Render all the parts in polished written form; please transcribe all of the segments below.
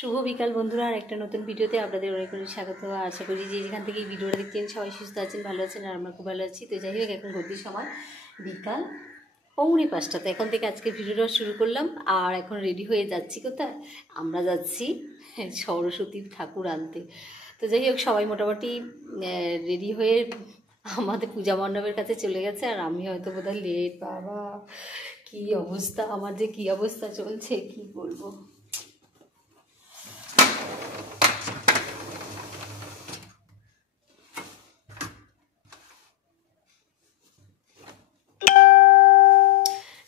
শুভ বিকাল বন্ধুরা, আর একটা নতুন ভিডিওতে আপনাদের অনেক অনেক স্বাগত। আশা করি যে যেখান থেকে এই ভিডিওটা দেখছেন সবাই সুস্থ আছেন, ভালো আছেন, আর আমরা খুব ভালো আছি। তো যাই হোক, এখন ঘড়ির সময় বিকাল 4:45। তো এখন থেকে আজকে ভিডিওটা শুরু করলাম। আর এখন রেডি হয়ে যাচ্ছি কোথায়? আমরা যাচ্ছি সরস্বতীর ঠাকুর আনতে। তো যাই হোক, সবাই মোটামুটি রেডি হয়ে আমাদের পূজা মণ্ডপের কাছে চলে গেছে। আর আমি হয়তো বোধহয় লেট। বাবা কি অবস্থা, আমার যে কি অবস্থা চলছে কি বলবো।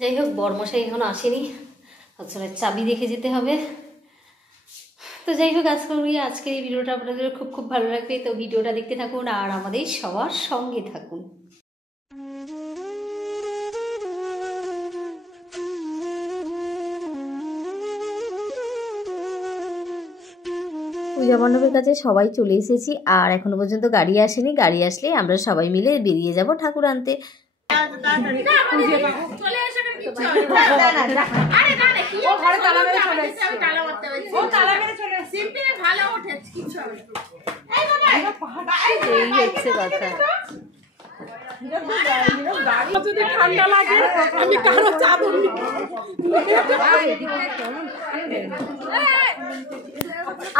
যাই হোক, বরমশাই এখনো আসেনি, আসলে চাবি দেখে যেতে হবে। তো যাই হোক, আজকের এই ভিডিওটা আপনাদের খুব খুব ভালো লাগবে। তো ভিডিওটা দেখতে থাকুন আর আমাদের সবার সঙ্গে থাকুন। পূজা মণ্ডপের কাছে সবাই চলে এসেছি, আর এখনো পর্যন্ত গাড়ি আসেনি। গাড়ি আসলে আমরা সবাই মিলে বেরিয়ে যাব ঠাকুর আনতে।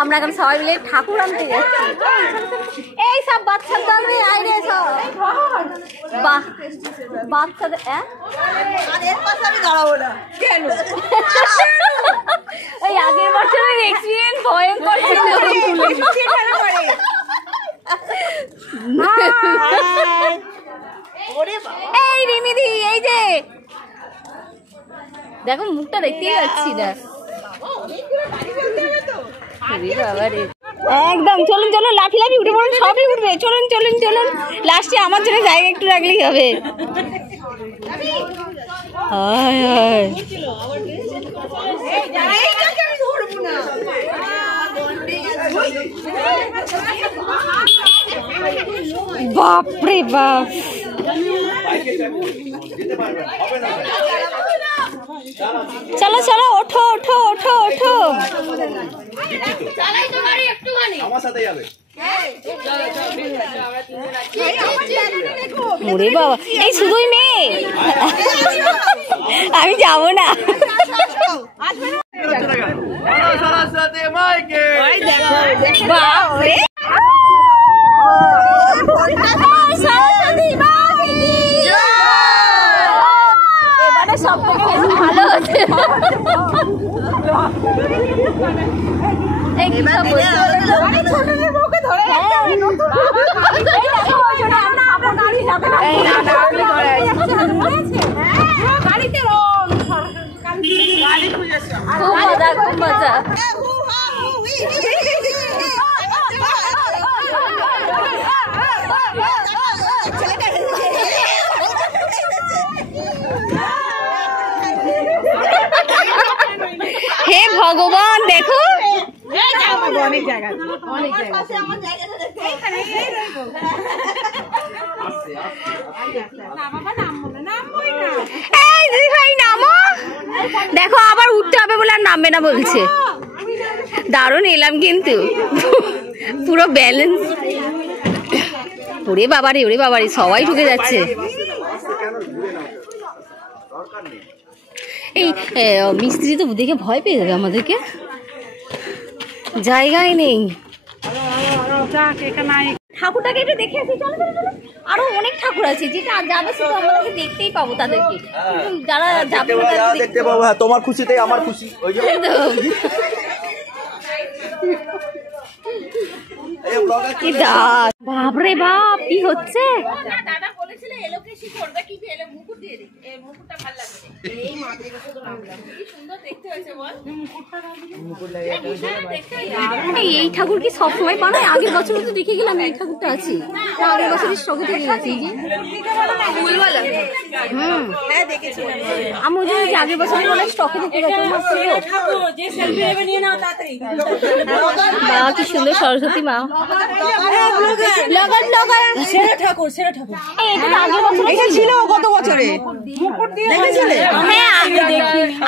আমরা এখন সবাই মিলে ঠাকুর আনতে যাচ্ছি। এই সব বাচ্চাদের বাচ্চাদের দাঁড়াবো না কেন? এই আগের বছরের এক্সপিরিয়েন্স ভয়ঙ্কর ছিল। এই রিমিদি, এই যে দেখো, মুখটা দেখতেই পাচ্ছি না। একদম চলুন চলুন, লাফি লাফি উঠে পড়ুন, সবই উঠবে। চলুন চলুন চলুন, লাস্টে আমার জন্য জায়গা একটু রাখলেই হবে। বাপরে বাপ, চলো চলো, ওঠো ওঠো ওঠো ওঠো। ওরে বাবা, এই শুধুই মেয়ে, আমি যাবো না। এবারে সব থেকে বেশি ভালো হচ্ছে। খুব মজা, খুব মজা। হে ভগবান, দেখো অনেক জায়গা, অনেক জায়গা। দেখো আবার উঠতে হবে বলে আর নামবে না বলছে। দারুণ এলাম কিন্তু, পুরো ব্যালেন্স। ওরে বাবারে, ওরে বাবারে, সবাই ঢুকে যাচ্ছে। এই মিস্ত্রি তো দেখে ভয় পেয়ে যাবে আমাদেরকে, জায়গায় নেই। ঠাকুরটাকে একটু দেখে আসি, চলো চলো চলো। আরো অনেক ঠাকুর আছে, যেটা যাবে শুধু আমাদেরকে দেখতেই পাবো তাদেরকে। যারা যাবে দেখতে পাবো। তোমার খুশিতে আমার খুশি। বাপরে বাপ, কি হচ্ছে? এই ঠাকুর কি সবসময় বানায়? আগের বছর তো দেখে গেলাম এই ঠাকুরটা আছে, আগের বছরের স্টকে থেকে গেছে। আমি ওই যে আগের বছর স্টকে থেকে গেছে। কি সুন্দর সরস্বতী মা। সেরা ঠাকুর এটা ছিল গত বছরে দেখেছিলে? হ্যাঁ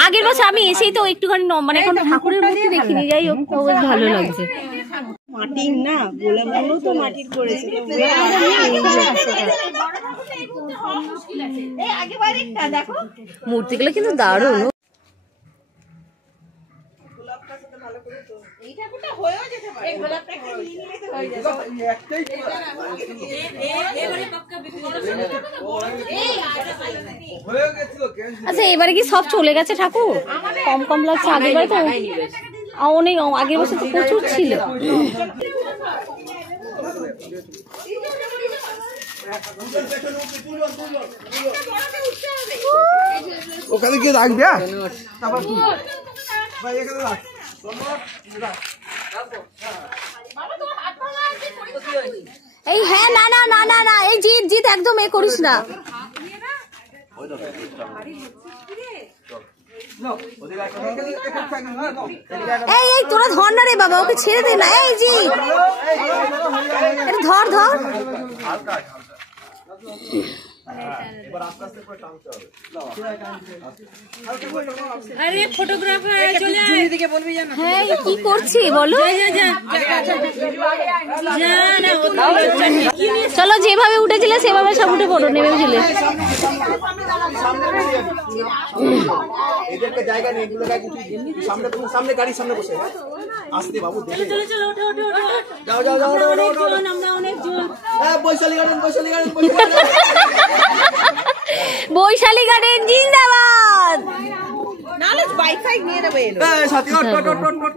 আগের বছর আমি এসেই তো একটুখানি মানে এখন ঠাকুরের মূর্তি দেখিনি, যাই হোক তো বেশ ভালো লাগছে। মাটির না গোলাপগুলো তো মাটির করেছে, মূর্তিগুলো কিন্তু দারুণ। আচ্ছা এবারে কি সব চলে গেছে ঠাকুর? কম কম লাগছে, আগেরবার তো অনেক, আগের বছর তো প্রচুর ছিল। ওখানে গিয়ে রাখবে। এই হ্যাঁ না না না না না এই জিত জিত একদম এ করিস না। এই এই তোরা ধর না রে বাবা, ওকে ছেড়ে দে না। এই জিত ধর ধর। আরে ফটোগ্রাফার চলে আয়, দিকে বলবি জানা। হ্যাঁ কি করছি বলো? চলো যেভাবে উঠেছিলে সেভাবে সব উঠে পড়ো, নেমেছিলে। এদেরকে জায়গা নেই, এগুলো সামনে সামনে গাড়ির সামনে বসে আসতে বাবু। চলো চলো ওঠো ওঠো ওঠো, যাও যাও যাও আমরা অনেক জন। Vaishali garden Vaishali garden Vaishali garden জিন্দাবাদ। নালে বাইক ফাইক নিয়ে নেবে এলো। সাথী ওট ওট ওট ওট।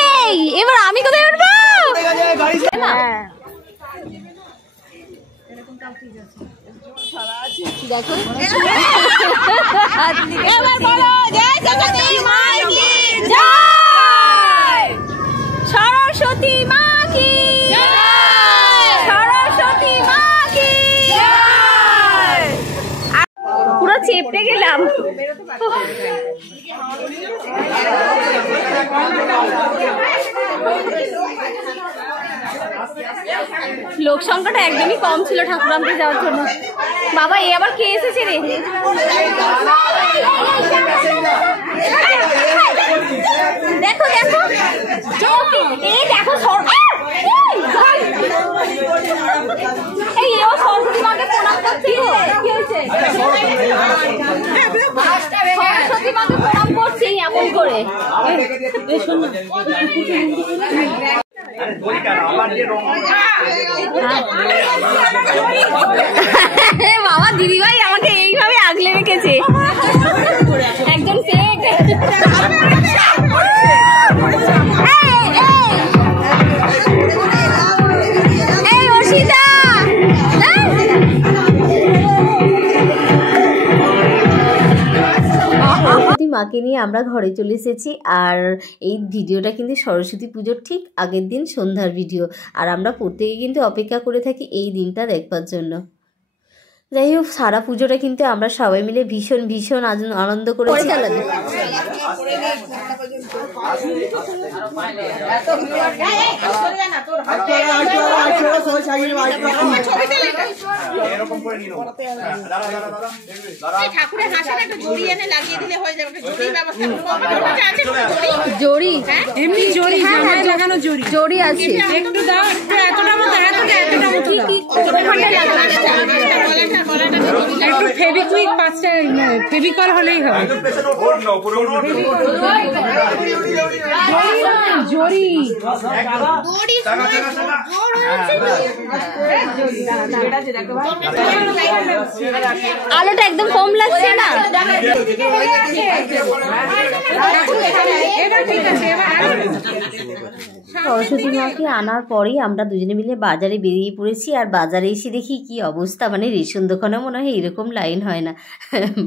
এই এবার আমি কোথায় উঠবো? দেখো এবার বলো জয় জগদীশ মা কি জয়, সরস্বতী মা কি জয়, সরস্বতী মা কি জয়। পুরো চেপটে গেলাম। লোক সংখ্যাটা একদমই কম ছিল ঠাকুর আনতে যাওয়ার জন্য। বাবা এ আবার কে এসেছে রে? দেখো দেখো এই দেখো এই ও সরস্বতী মাকে প্রণাম করছে। কি হয়েছে? সরস্বতী মাকে প্রণাম করছে এমন করে। বাবা দিদিভাই আমাকে এইভাবে আগলে রেখেছে, একজন ফেক। এই অর্ষিতা মাকে নিয়ে আমরা ঘরে চলে এসেছি। আর এই ভিডিওটা কিন্তু সরস্বতী পুজোর ঠিক আগের দিন সন্ধ্যার ভিডিও। আর আমরা প্রত্যেকে কিন্তু অপেক্ষা করে থাকি এই দিনটা দেখবার জন্য। যাই হোক সারা পুজোটা কিন্তু আমরা সবাই মিলে ভীষণ ভীষণ আনন্দ করেছি। জড়ি এমনি জড়ি লাগানো জড়ি জড়ি আছে একটু দাও, এতটা মতো এতটা মতো একটু ফেভিকুইক 5টা ফেভিকল হলেই হবে। জড়ি আলোটা একদম কম লাগছে না? ঠিক আছে সরস্বতী মাকে আনার পরেই আমরা দুজনে মিলে বাজারে বেরিয়ে পড়েছি। আর বাজারে এসে দেখি কি অবস্থা, মানে রেশন দোকানে মনে হয় এরকম লাইন হয় না।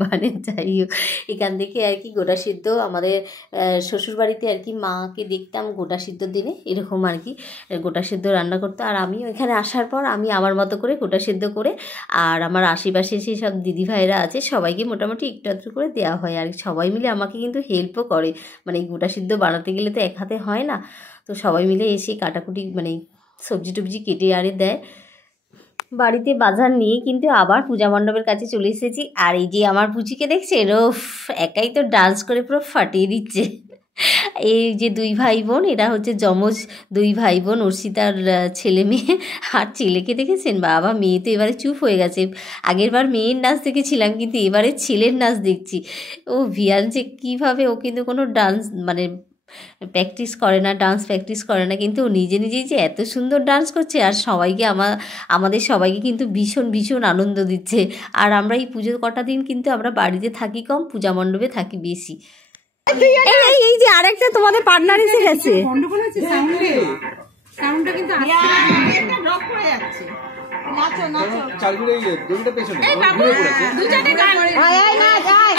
মানে যাই হোক, এখান থেকে আর কি গোটা সিদ্ধ আমাদের শ্বশুরবাড়িতে আর কি মাকে দেখতাম গোটা সিদ্ধর দিনে এরকম আর কি গোটা সিদ্ধ রান্না করতো। আর আমি এখানে আসার পর আমি আমার মতো করে গোটা সিদ্ধ করে, আর আমার আশেপাশে সেই সব দিদিভাইরা আছে সবাইকে মোটামুটি একটু একটু করে দেওয়া হয়। আর সবাই মিলে আমাকে কিন্তু হেল্পও করে, মানে গোটা সিদ্ধ বানাতে গেলে তো এক হাতে হয় না, তো সবাই মিলে এসে কাটাকুটি মানে সবজি টবজি কেটে আরে দেয়। বাড়িতে বাজার নিয়ে কিন্তু আবার পূজা মণ্ডপের কাছে চলে এসেছি। আর এই যে আমার পুচিকে দেখছে, একাই তো ডান্স করে পুরো ফাটিয়ে দিচ্ছে। এই যে দুই ভাই বোন, এরা হচ্ছে যমজ দুই ভাই বোন, অর্ষিতার ছেলে মেয়ে। আর ছেলেকে দেখেছেন, বাবা মেয়ে তো এবারে চুপ হয়ে গেছে। আগের বার মেয়ের নাচ দেখেছিলাম, কিন্তু এবারে ছেলের নাচ দেখছি। ও ভিয়ান যে কীভাবে, ও কিন্তু কোনো ডান্স মানে প্র্যাকটিস করে না, ডান্স প্র্যাকটিস করে না, কিন্তু ও নিজে নিজেই যে এত সুন্দর ডান্স করছে। আর সবাইকে আমাদের সবাইকে কিন্তু ভীষণ ভীষণ আনন্দ দিচ্ছে। আর আমরা এই পুজোর কটা দিন কিন্তু আমরা বাড়িতে থাকি কম, পূজা মণ্ডপে থাকি বেশি। এই যে আরেকটা তোমাদের পার্টনার এসে গেছে।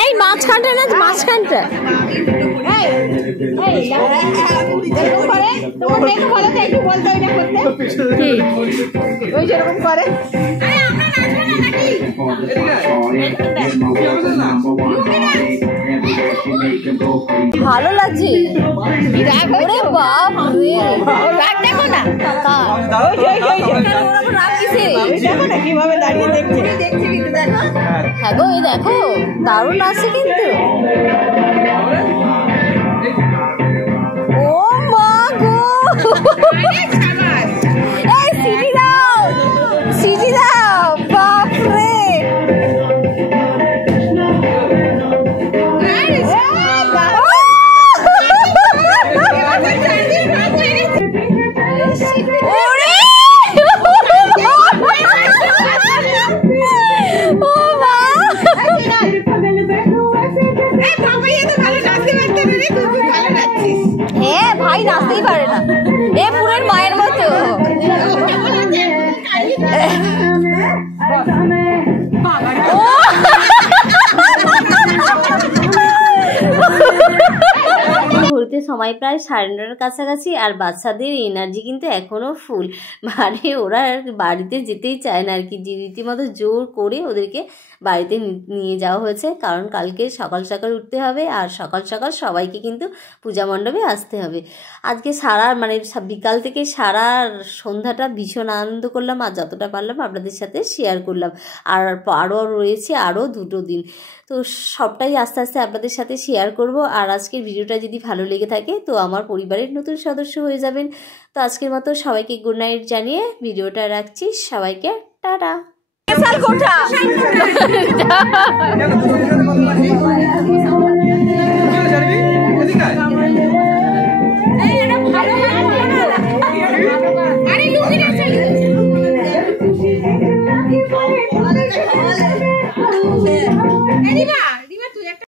এই মাঝখানটা না, মাঝখানটা ভালো লাগছে। কিভাবে দাঁড়িয়ে দেখছে, হ্যাঁ গো এই দেখো দারুণ আছে কিন্তু। ও মা গো, এই সিটি দাও, সিটি দাও, বাপরে। হ্যাঁ ভাই নাচতেই পারে না, এ পুরের মায়ের মতো। ঘুরতে সময় প্রায় 9:30টার কাছাকাছি। আর বাচ্চাদের এনার্জি কিন্তু এখনও ফুল, মানে ওরা বাড়িতে যেতেই চায় না আর কি। যে রীতিমতো জোর করে ওদেরকে বাড়িতে নিয়ে যাওয়া হয়েছে, কারণ কালকে সকাল সকাল উঠতে হবে। আর সকাল সকাল সবাইকে কিন্তু পূজা মণ্ডপে আসতে হবে। আজকে সারা মানে বিকাল থেকে সারা সন্ধ্যাটা ভীষণ আনন্দ করলাম, আর যতটা পারলাম আপনাদের সাথে শেয়ার করলাম। আর আরও রয়েছে আরও 2 দিন, তো সবটাই আস্তে আস্তে আপনাদের সাথে শেয়ার করব। আর আজকের ভিডিওটা যদি ভালো লেগে থাকে তো আমার পরিবারের নতুন সদস্য হয়ে যাবেন। তো আজকের মতো সবাইকে গুড নাইট জানিয়ে ভিডিওটা রাখছি। সবাইকে টাটা।